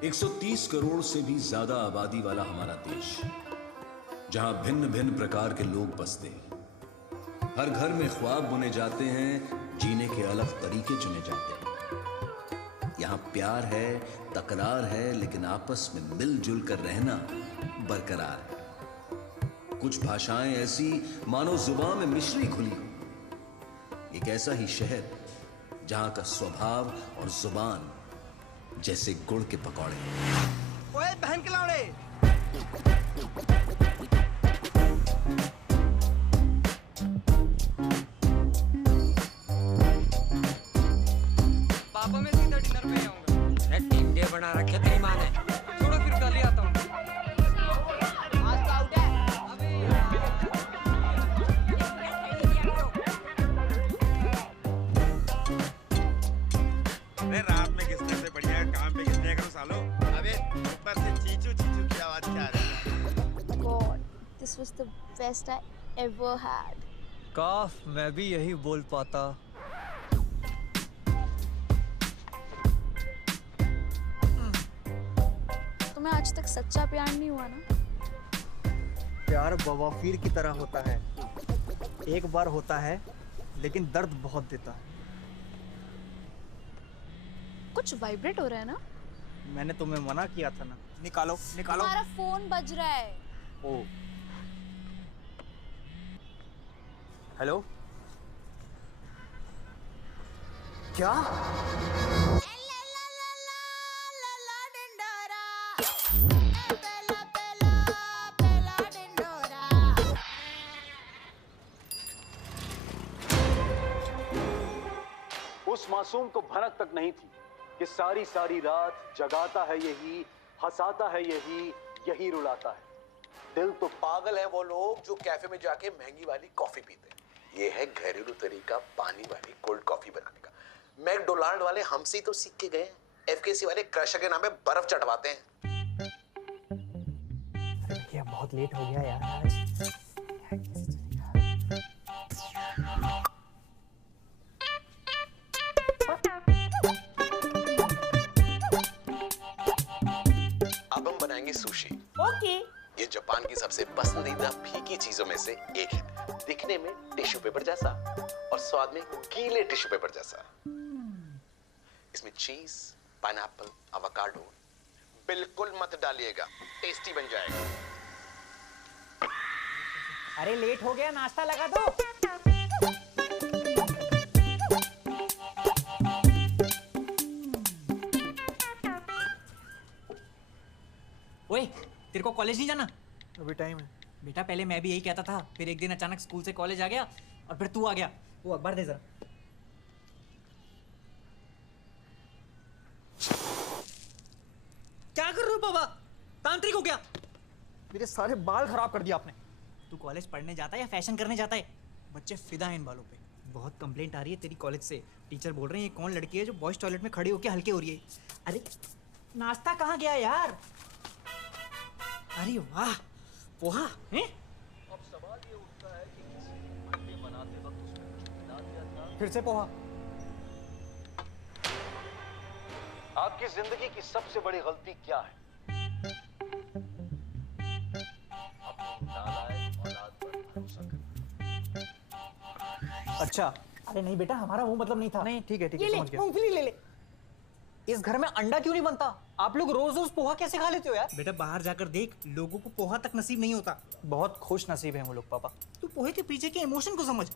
130 करोड़ से भी ज्यादा आबादी वाला हमारा देश, जहां भिन्न भिन्न प्रकार के लोग बसते हैं। हर घर में ख्वाब बुने जाते हैं, जीने के अलग तरीके चुने जाते हैं। यहां प्यार है, तकरार है, लेकिन आपस में मिलजुल कर रहना बरकरार है। कुछ भाषाएं ऐसी मानो जुबान में मिश्री घुली हो। एक ऐसा ही शहर जहां का स्वभाव और जुबान जैसे गुड़ के पकौड़े। ओए बहन के लौड़े, पापा मैं सीधा डिनर पे आऊंगा। अरे टीम डे बना रखे तेरी माँ ने। छोड़ो फिर कल ही आता हूँ। आज तो आउट है। अरे रात में घिसने से बढ़िया काम पे घिसने करो सालो। अबे ऊपर से चीचू चीचू की आवाज क्या आ रही है? God, this was the best I ever had. काफ मैं भी यही बोल पाता। तुम्हें आज तक सच्चा प्यार नहीं हुआ ना? प्यार बवाफीर की तरह होता है, एक बार होता है लेकिन दर्द बहुत देता है। कुछ वाइब्रेट हो रहा है ना? मैंने तुम्हें मना किया था ना। निकालो निकालो। तुम्हारा फोन बज रहा है। ओ हेलो, क्या? उस मासूम को भनक तक नहीं थी कि सारी सारी रात जगाता है यही, हंसाता है यही, यही रुलाता है। दिल तो पागल है वो लोग जो कैफे में जाके महंगी वाली कॉफी पीते हैं। ये है घरेलू तरीका पानी वाली कोल्ड कॉफी बनाने का। मैकडोनाल्ड वाले हमसे ही तो सीख के गए। एफकेसी वाले क्रशर के नाम पे बर्फ चढ़वाते हैं। अरे भैया बहुत लेट हो गया यार आज। अब हम बनाएंगे सुशी। ओके। ये जापान की सबसे पसंदीदा फीकी चीजों में से एक है। दिखने में टिश्यू पेपर जैसा और स्वाद में गीले टिश्यू पेपर जैसा। इसमें चीज, पाइनएप्पल, एवोकाडो बिल्कुल मत डालिएगा, टेस्टी बन जाएगा। अरे लेट हो गया, नाश्ता लगा दो। ओए, तेरे को कॉलेज नहीं जाना? अभी टाइम है। बेटा पहले मैं भी यही कहता था, फिर एक दिन अचानक स्कूल से कॉलेज आ गया और फिर तू आ गया। वो अखबार दे जरा। क्या कर रहे हो बाबा? तांत्रिक हो गया? मेरे सारे बाल खराब कर दिया आपने। तू कॉलेज पढ़ने जाता है या फैशन करने जाता है? बच्चे फिदा हैं इन बालों पे। बहुत कंप्लेंट आ रही है तेरी कॉलेज से। टीचर बोल रहे हैं ये कौन लड़की है जो बॉयज टॉयलेट में खड़ी होकर हल्के हो रही है। अरे नाश्ता कहाँ गया यार? अरे वाह, पोहा हैं? अब सवाल ये उठता है कि किसी अंडे बनाते वक्त उसमें कुछ मिला दिया था। फिर से पोहा। आपकी जिंदगी की सबसे बड़ी गलती क्या है? अपनी नालायक औलाद पर भरोसा करना। अच्छा। अरे नहीं बेटा, हमारा वो मतलब नहीं था। नहीं ठीक है ये ले, समझ गया। मूंगफली ले ले। इस घर में अंडा क्यों नहीं बनता? आप लोग रोज रोज पोहा कैसे खा लेते हो यार? बेटा बाहर जाकर देख, लोगों को पोहा तक नसीब नहीं होता। बहुत खुश नसीब है वो लोग पापा। तू पोहे के पीछे के इमोशन को समझ।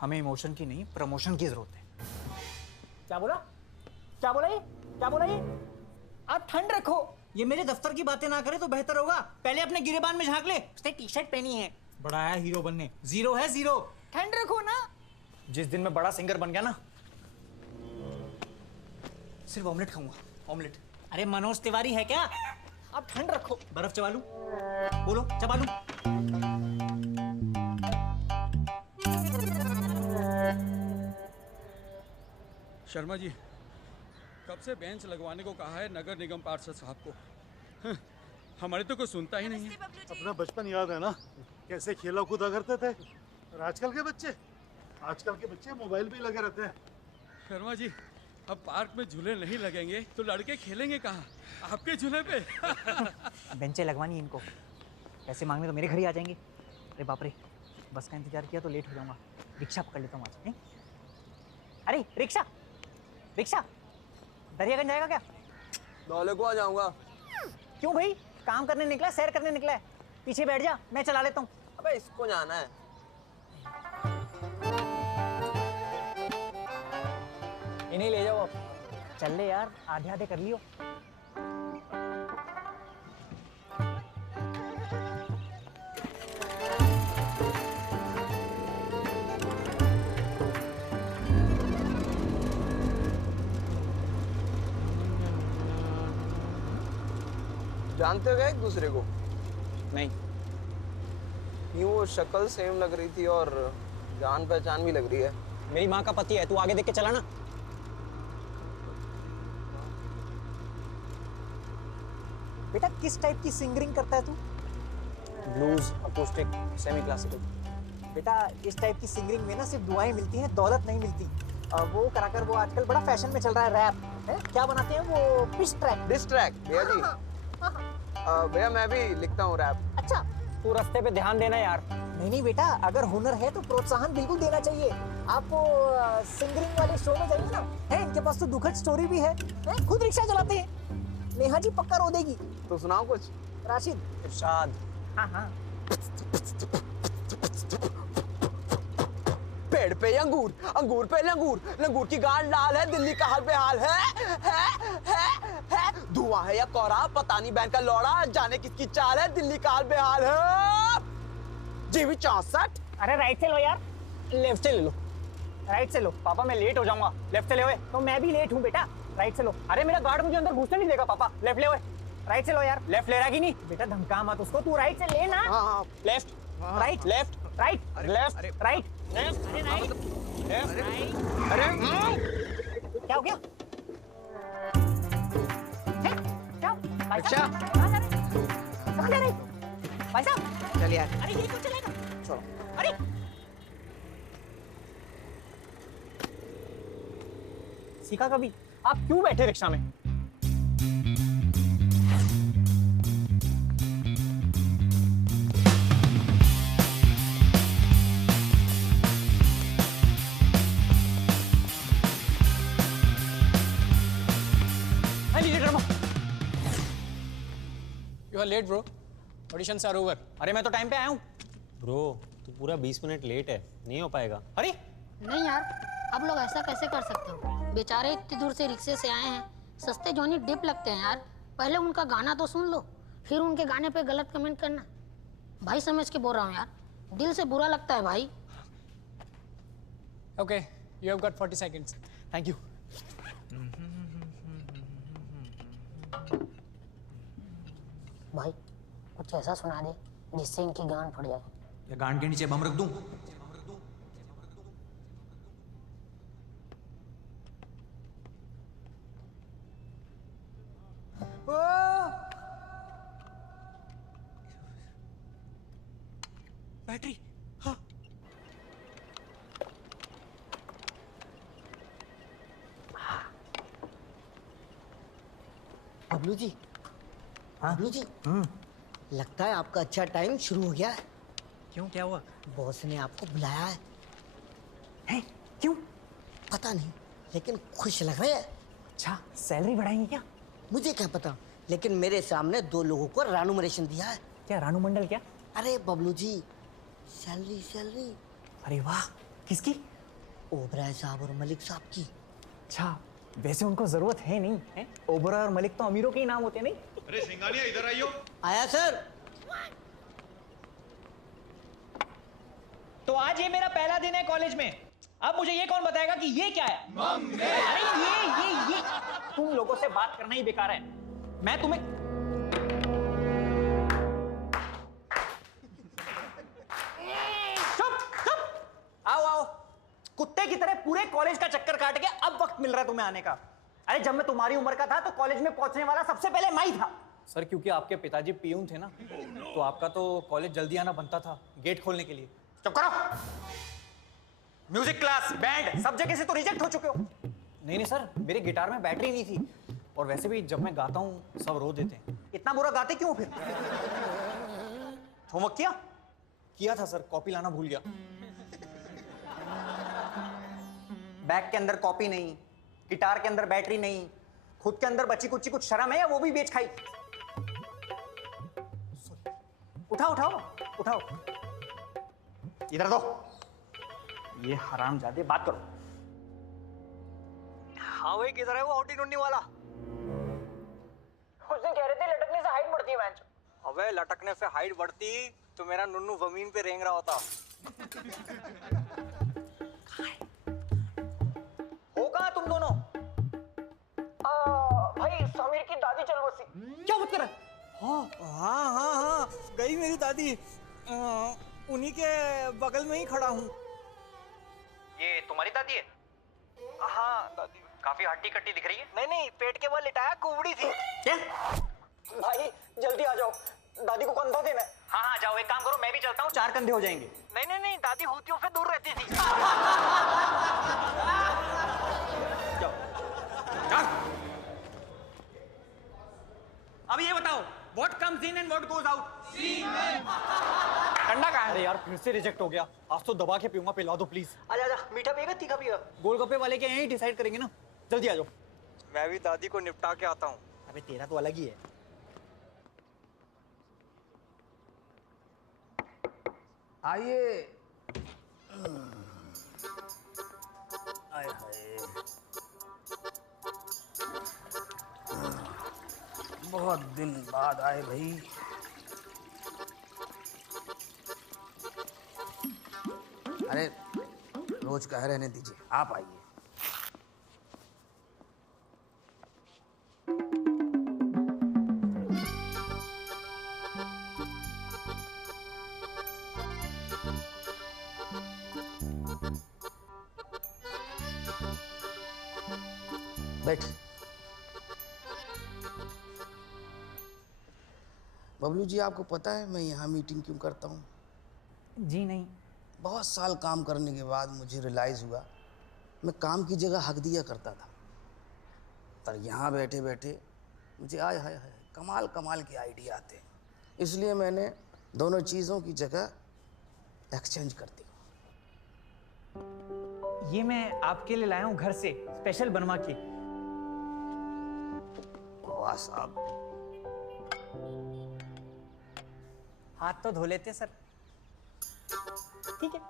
हमें इमोशन की नहीं प्रमोशन की जरूरत है। क्या बोला? क्या बोला ये? क्या बोला ये? आप ठंड रखो। ये मेरे दफ्तर की बातें ना करे तो बेहतर होगा। पहले अपने गिरेबान में झांक ले। उसने टी शर्ट पहनी है। बड़ा है हीरो बनने, जीरो है जीरो। ठंड रखो ना। जिस दिन मैं बड़ा सिंगर बन गया ना, सिर्फ ऑमलेट खाऊंगा, ऑमलेट। अरे मनोज तिवारी है क्या? आप ठंड रखो। बर्फ चबा लूं? बोलो चबा लूं? शर्मा जी, कब से बेंच लगवाने को कहा है नगर निगम पार्षद साहब को। हमारे तो कोई सुनता ही नहीं है। अपना बचपन याद है ना, कैसे खेला कूदा करते थे। और आजकल के बच्चे मोबाइल पे लगे रहते हैं। शर्मा जी, अब पार्क में झूले नहीं लगेंगे तो लड़के खेलेंगे कहाँ? आपके झूले पे। बेंचें लगवानी इनको, पैसे मांगने तो मेरे घर ही आ जाएंगे। अरे बाप रे, बस का इंतजार किया तो लेट हो जाऊंगा। रिक्शा पकड़ लेता हूँ आज। अरे रिक्शा, रिक्शा दरियागंज जाएगा क्या? दौले को आ जाऊंगा। क्यों भाई, काम करने निकला है, सैर करने निकला है? पीछे बैठ जा, मैं चला लेता हूँ। अबे इसको जाना है। इन्हें ले जाओ अब। चल ले यार, आधे आधे कर लियो। जानते हो क्या एक दूसरे को? नहीं। यूं वो शक्ल सेम लग रही थी और जान पहचान भी लग रही है। मेरी माँ का पति है, तू आगे देख के चला ना। बेटा किस टाइप की सिंगिंग करता है तू? Blues, acoustic, semi classical. बेटा इस टाइप की सिंगिंग में ना सिर्फ दुआएं मिलती हैं, दौलत नहीं मिलती। वो कराकर वो आजकल बड़ा फैशन में चल रहा है रैप है? क्या बनाते हैं वो? Pitch track. डिस ट्रैक भैया जी। भैया मैं भी लिखता हूँ रैप। अच्छा, तू रास्ते पे ध्यान देना यार। नहीं नहीं बेटा, अगर हुनर है तो प्रोत्साहन बिल्कुल देना चाहिए। आपको सिंगिंग वाले शो में जाइए ना, है इनके पास तो दुखद स्टोरी भी है? खुद रिक्शा चलाते हैं। नेहा जी पक्का रो देगी। तो सुनाओ कुछ। राशिद। इरशाद। हाँ हाँ। पेड़ पे अंगूर, अंगूर पे लंगूर, लंगूर की गांड लाल है, दिल्ली का हाल बेहाल है। धुआं है या कोहरा, पता नहीं बैंड का लौड़ा, जाने किसकी चाल है, दिल्ली का हाल बेहाल है। जीवी 64। अरे राइट से लो यार। लेफ्ट से ले लो। राइट से लो। पापा मैं लेट हो जाऊंगा। लेफ्ट से ले हुए तो मैं भी लेट हूँ बेटा। राइट से लो। अरे मेरा गार्ड मुझे अंदर घुसने नहीं देगा पापा। लेफ्ट ले हुए। राइट से लो यार। लेफ्ट ले रहा कि नहीं? बेटा धमका मत उसको, तू राइट से ले ना। हाँ। Left, right, left, right, left, right, left, अरे राइट, लेफ्ट, राइट। अरे क्या हो गया? क्या? भाई साहब कहाँ जा रहे? कहाँ जा रहे? भाई साहब चल यार। अरे ये क्यों चलेगा? चलो। अरे सीखा कभी? आप क्यों बैठे रिक्शा में? You are late, bro. Auditions are over. अरे मैं तो टाइम पे आया हूँ। Bro, तू पूरा 20 मिनट लेट है, नहीं हो पाएगा। अरे नहीं यार, आप लोग ऐसा कैसे कर सकते हो? बेचारे इतनी दूर से रिक्शे से आए हैं, सस्ते जॉनी डिप लगते हैं यार। पहले उनका गाना तो सुन लो, फिर उनके गाने पे गलत कमेंट करना। भाई समझ के बोल रहा हूँ यार, दिल से बुरा लगता है भाई। Okay, you have got 40 seconds. Thank you. भाई कुछ ऐसा सुना दे जिससे इनकी गांड फट जाए। या गांड के नीचे बम रख दूं? बैटरी। हाँ। बबलू जी। हाँ? बबलू जी। लगता है आपका अच्छा टाइम शुरू हो गया है। क्यों, क्या हुआ? बॉस ने आपको बुलाया है। हैं? क्यों? पता नहीं, लेकिन खुश लग रहे हैं। अच्छा, सैलरी बढ़ाएंगे क्या? मुझे क्या पता, लेकिन मेरे सामने 2 लोगों को रानुमरेशन दिया है। क्या रानू मंडल क्या? अरे बबलू जी, सैलरी सैलरी। अरे वाह, किसकी? ओबराय साहब और मलिक साहब की। अच्छा, वैसे उनको जरूरत है नहीं है? ओबराय और मलिक तो अमीरों के ही नाम होते नहीं। अरे सिंगानिया इधर आइयो। आया सर। तो आज ये मेरा पहला दिन है कॉलेज में। अब मुझे ये कौन बताएगा कि ये क्या है? अरे ये तुम लोगों से बात करना ही बेकार है। मैं तुम्हें चुप। आओ कुत्ते की तरह पूरे कॉलेज का चक्कर काट के अब वक्त मिल रहा है तुम्हें आने का। अरे जब मैं तुम्हारी उम्र का था तो कॉलेज में पहुंचने वाला सबसे पहले मैं ही था। सर क्योंकि आपके पिताजी पियून थे ना, तो आपका तो कॉलेज जल्दी आना बनता था गेट खोलने के लिए। चुप करो। म्यूजिक क्लास, बैंड, सब जगह से तो रिजेक्ट हो चुके हो। नहीं सर, मेरे गिटार में बैटरी नहीं थी, और वैसे भी जब मैं गाता हूँ सब रो देते हैं। इतना बुरा गाते क्यों फिर? होमवर्क किया था सर, कॉपी लाना भूल गया। बैग के अंदर कॉपी नहीं, गिटार के अंदर बैटरी नहीं, खुद के अंदर बची कुची कुछ शर्म है या वो भी बेच खाई? उठाओ उठाओ उठाओ, इधर दो। ये हरामजादे, बात करो। हाँ वही किधर है वो औटी नुन्नी वाला? उस दिन कह रहे थे लटकने से हाइट बढ़ती है बेंच। अबे लटकने से हाइट बढ़ती तो मेरा नुन्नू जमीन पे रेंग रहा होता। हो कहाँ तुम दोनों? भाई समीर की दादी चल बसी। क्या बात कर रहा है? हाँ, गई मेरी दादी। उन्हीं के बगल में ही खड़ा हूँ। ये तुम्हारी दादी है? हाँ दादी। काफी हट्टी कट्टी दिख रही है। नहीं, पेट के बल लिटाया, कुबड़ी थी। क्या? भाई जल्दी आ जाओ, दादी को कंधा देना है। हाँ जाओ, एक काम करो, मैं भी चलता हूँ, 4 कंधे हो जाएंगे। नहीं, दादी होतियों से दूर रहती थी। अब ये बताओ, what comes in and what goes out? ठंडा कहाँ है? अरे यार फिर से रिजेक्ट हो गया। आज तो दबा के पीऊंगा, पिला दो प्लीज। आजा, मीठा पिएगा तीखा पिएगा? गोलगप्पे वाले के यहीं डिसाइड करेंगे ना। जल्दी आ जाओ। मैं भी दादी को निपटा के आता हूँ। अबे तेरा तो अलग ही है। आइए। आए हाय, बहुत दिन बाद आए भाई। अरे रोज कह रहने दीजिए, आप आइए। बैठ। बबलू जी, आपको पता है मैं यहाँ मीटिंग क्यों करता हूँ? जी नहीं। बहुत साल काम करने के बाद मुझे रियलाइज़ हुआ मैं काम की जगह हक दिया करता था, पर यहाँ बैठे बैठे मुझे आय हाय हाय कमाल कमाल के आइडिया आते हैं, इसलिए मैंने दोनों चीज़ों की जगह एक्सचेंज कर दी। ये मैं आपके लिए लाया हूँ घर से, स्पेशल बनवा के। वाह साहब। हाथ तो धो लेते सर। ठीक है।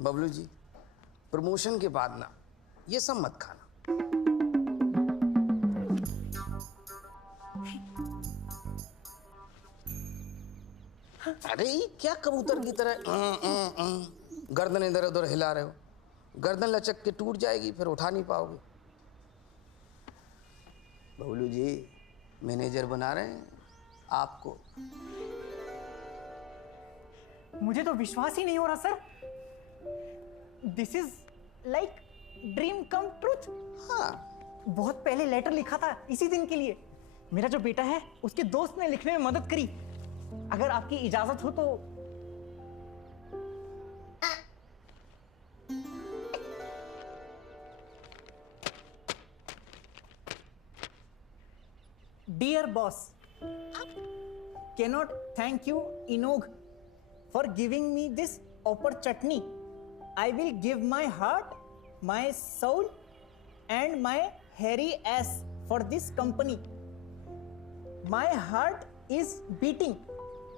बबलू जी, प्रमोशन के बाद ना ये सब मत खाना। अरे क्या कबूतर की तरह गर्दन इधर उधर हिला रहे हो? गर्दन लचक के टूट जाएगी, फिर उठा नहीं पाओगे। बबलू जी मैनेजर बना रहे हैं आपको। मुझे तो विश्वास ही नहीं हो रहा sir. This is like dream come truth. हाँ, बहुत पहले लेटर लिखा था इसी दिन के लिए। मेरा जो बेटा है उसके दोस्त ने लिखने में मदद करी। अगर आपकी इजाजत हो तो। Dear boss, cannot thank you Inog for giving me this opportunity. I will give my heart, my soul and my hairy ass for this company. My heart is beating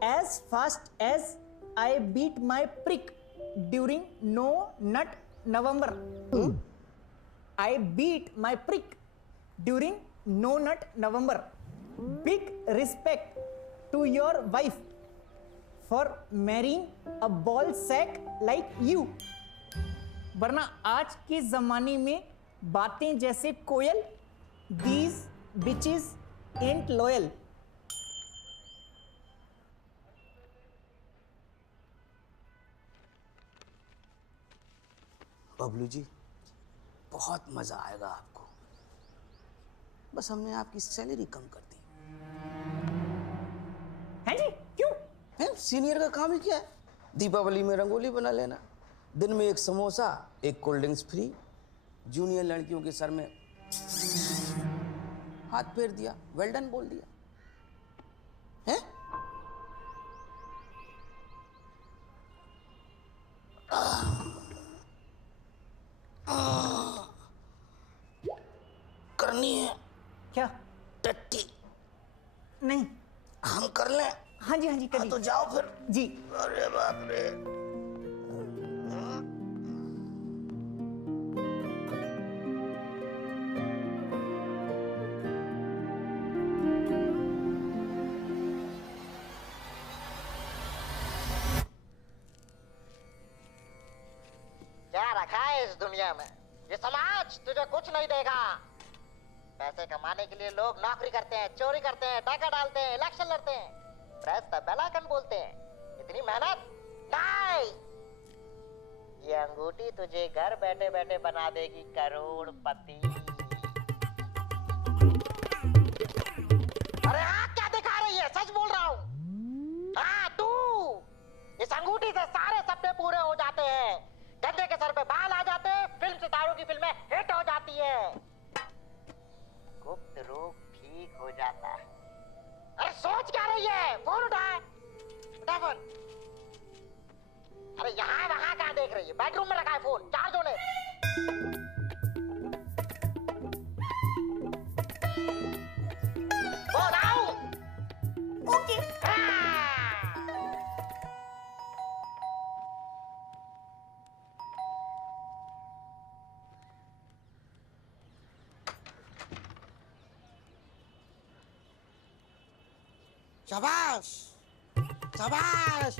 as fast as I beat my prick during No Nut November. I beat my prick during No Nut November. Big respect to your wife for marrying a ball sack like you. वरना आज के जमाने में बातें जैसे कोयल, these bitches ain't loyal. Bablu ji, बहुत मजा आएगा आपको। बस हमने आपकी सैलरी कम कर दी। है जी? क्यों? है, सीनियर का काम ही क्या है? दीपावली में रंगोली बना लेना। दिन में एक समोसा, एक कोल्ड ड्रिंक्स फ्री। जूनियर लड़कियों के सर में हाथ फेर दिया, वेल डन बोल दिया। हैं? करनी है क्या? टट्टी। नहीं, हम कर लें? हाँ जी हाँ जी करिए। तो जाओ फिर। जी। अरे बाप रे। क्या रखा है इस दुनिया में? ये समाज तुझे कुछ नहीं देगा। पैसे कमाने के लिए लोग नौकरी करते हैं, चोरी करते हैं, डाका डालते हैं, इलेक्शन लड़ते हैं, प्रेस द बेल आइकन बोलते हैं। इतनी मेहनत नहीं। ये अंगूठी तुझे घर बैठे बैठे बना देगी करोड़पति। अरे हाँ, क्या दिखा रही है? सच बोल रहा हूँ। हाँ तू, इस अंगूठी से सारे सपने पूरे हो जाते हैं। गंदे के सर पे बाल आ जाते हैं, फिल्म सितारों की फिल्में हिट हो जाती है, गुप्त रोग ठीक हो जाता है। अरे सोच क्या रही है? फोन उठा। उठा फोन। अरे यहाँ वहाँ कहाँ देख रही है? बेडरूम में रखा है फोन, चार्ज होने। फोन आओ। ओके। शाबाश शाबाश।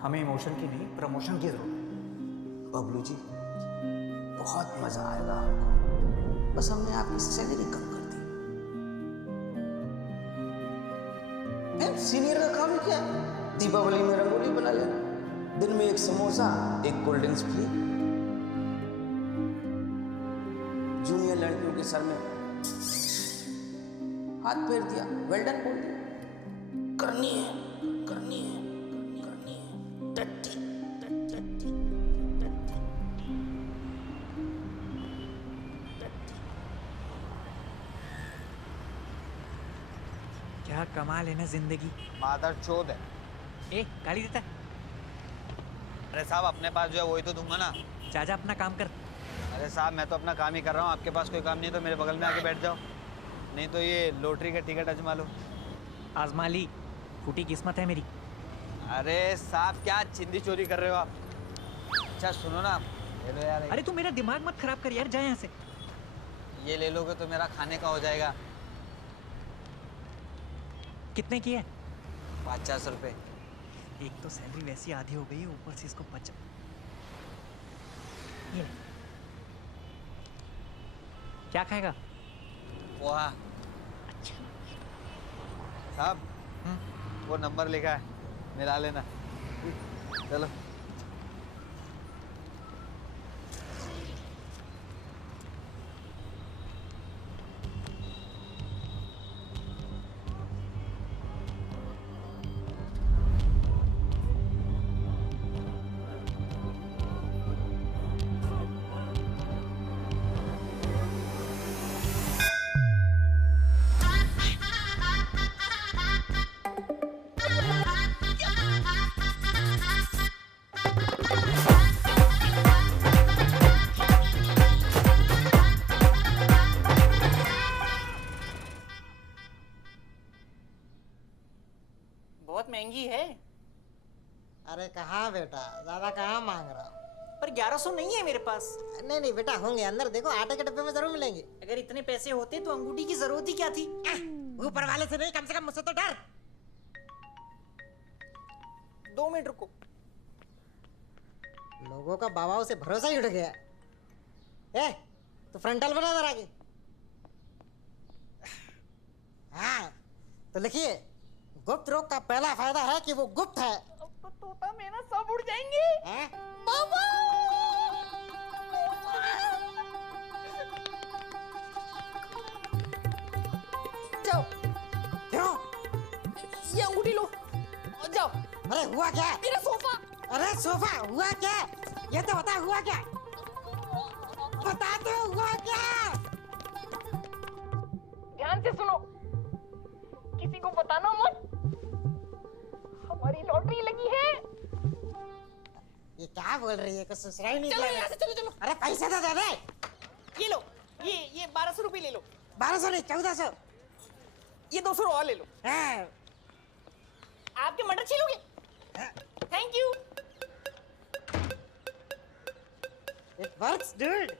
हमें इमोशन की नहीं, प्रमोशन की जरूरत है। बबलू जी, बहुत मजा आएगा आपको। बस हमने आपकी सैलरी कम कर दी। है, सीनियर का काम ही क्या है? दीपावली में रंगोली बना लेना। दिन में एक समोसा, एक कोल्ड ड्रिंक्स फ्री। जूनियर लड़कियों के सर में हाथ फेर दिया, वेल डन बोल दिया। करनी है, करनी है, करनी है टट्टी, टट्टी, क्या कमाल है ना जिंदगी। मादर चोद है। ए, गाली देता है? अरे साहब, अपने पास जो है वही तो दूंगा ना। चाचा अपना काम कर। अरे साहब, मैं तो अपना काम ही कर रहा हूँ। आपके पास कोई काम नहीं है तो मेरे बगल में आके बैठ जाओ, नहीं तो ये लॉटरी का टिकट आजमा लो। आजमा ली, फूटी किस्मत है मेरी। अरे साहब, क्या चिंदी चोरी कर रहे हो आप? अच्छा सुनो ना, ले लो यार। अरे तू मेरा दिमाग मत खराब कर यार, जा यहाँ से। ये ले लोगे तो मेरा खाने का हो जाएगा। कितने की है? 50 रुपए। एक तो सैलरी वैसी आधी हो गई, ऊपर से इसको 50। ये क्या खाएगा? पोहा। अच्छा साहब, वो नंबर लिखा है, मिला लेना। चलो। बहुत महंगी है। अरे कहाँ बेटा, ज्यादा कहाँ मांग रहा हूँ? पर 1100 नहीं है मेरे पास। नहीं नहीं बेटा, होंगे अंदर, देखो आटे के डब्बे में जरूर मिलेंगे। अगर इतने पैसे होते तो अंगूठी की जरूरत ही क्या थी? ऊपर वाले से नहीं, कम से कम मुझसे तो डर। 2 मिनट रुको। लोगों का बाबाओं से भरोसा ही उठ गया। ए, तो फ्रंटल बना जरा के। हाँ, तो लिखिए गुप्त रोग का पहला फायदा है कि वो गुप्त है। अब तो तोता मैना सब उड़ जाएंगे। बाबा! जाओ। क्यों? ये अंगूठी लो और जाओ। अरे हुआ क्या? मेरा सोफा। अरे सोफा हुआ क्या? ये तो बता हुआ क्या? बता दो हुआ क्या? ध्यान से सुनो, किसी को बताना मत। हमारी लॉटरी लगी है। ये क्या बोल रही है? कुछ सुन ही नहीं चलो दिया यहाँ से, चलो चलो। अरे पैसे तो दे दे। ये लो, ये 1200 रुपये ले लो। 1200 नहीं 1400। ये 200 और ले लो। आपके मटर छीलोगे? Thank you. It works, dude.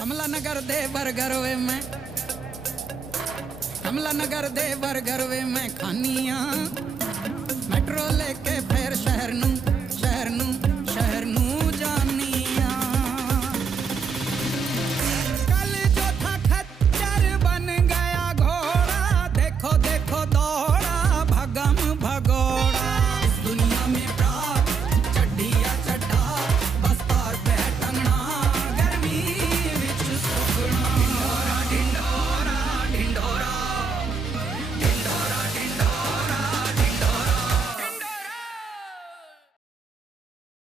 हमला नगर दे बर्गर वे मैं, हमला नगर दे बर्गर वे मैं खानिया, मेट्रो लेके फिर शहर नू